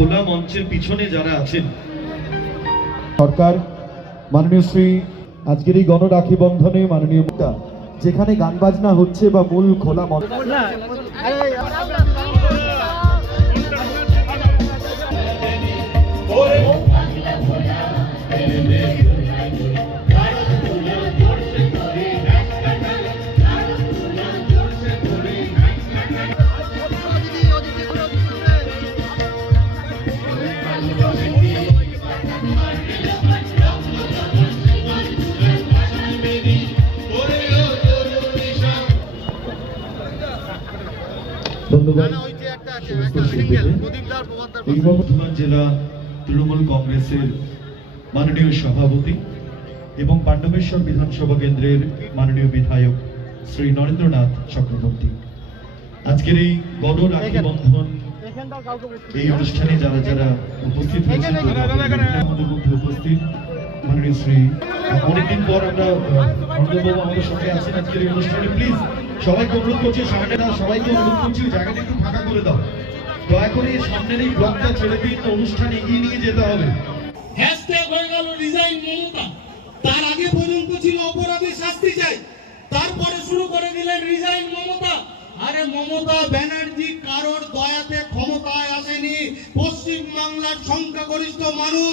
মঞ্চের পিছনে যারা আছেন সরকার মাননীয় শ্রী আজকের এই গণরাখি বন্ধনে মাননীয় মুক্তা যেখানে গান বাজনা হচ্ছে বা মূল খোলা মঞ্চ ধন্যবাদ এই বর্ধমান জেলা তৃণমূল কংগ্রেসের মাননীয় সভাপতি এবং পাণ্ডবেশ্বর বিধানসভা কেন্দ্রের মাননীয় বিধায়ক শ্রী নরেন্দ্রনাথ চক্রবর্তী। আজকের এই গণ রাখি বন্ধন এই অনুষ্ঠানে যারা যারা উপস্থিত হয়েছেন উপস্থিত। মাননীয় অনেকদিন পর আমরা অর্ণববাবু আমাদের সঙ্গে আছেন আজকের এই অনুষ্ঠানে। প্লিজ সবাইকে অনুরোধ করছি, সামনে না সবাইকে অনুরোধ করছি, জায়গাটা একটু ফাঁকা করে দাও। দয়া করে সামনের এই ব্লকটা ছেড়ে দিন অনুষ্ঠান এগিয়ে নিয়ে যেতে হবে। হ্যাশট্যাগ হয়ে গেল রিজাইন মমতা। তার আগে পর্যন্ত ছিল অপরাধী শাস্তি চাই। তারপরে শুরু করে দিলেন রিজাইন মমতা। আরে মমতা ব্যানার্জি কারোর দয়াতে ক্ষমতায় আসেনি। পশ্চিম বাংলার সংখ্যাগরিষ্ঠ মানুষ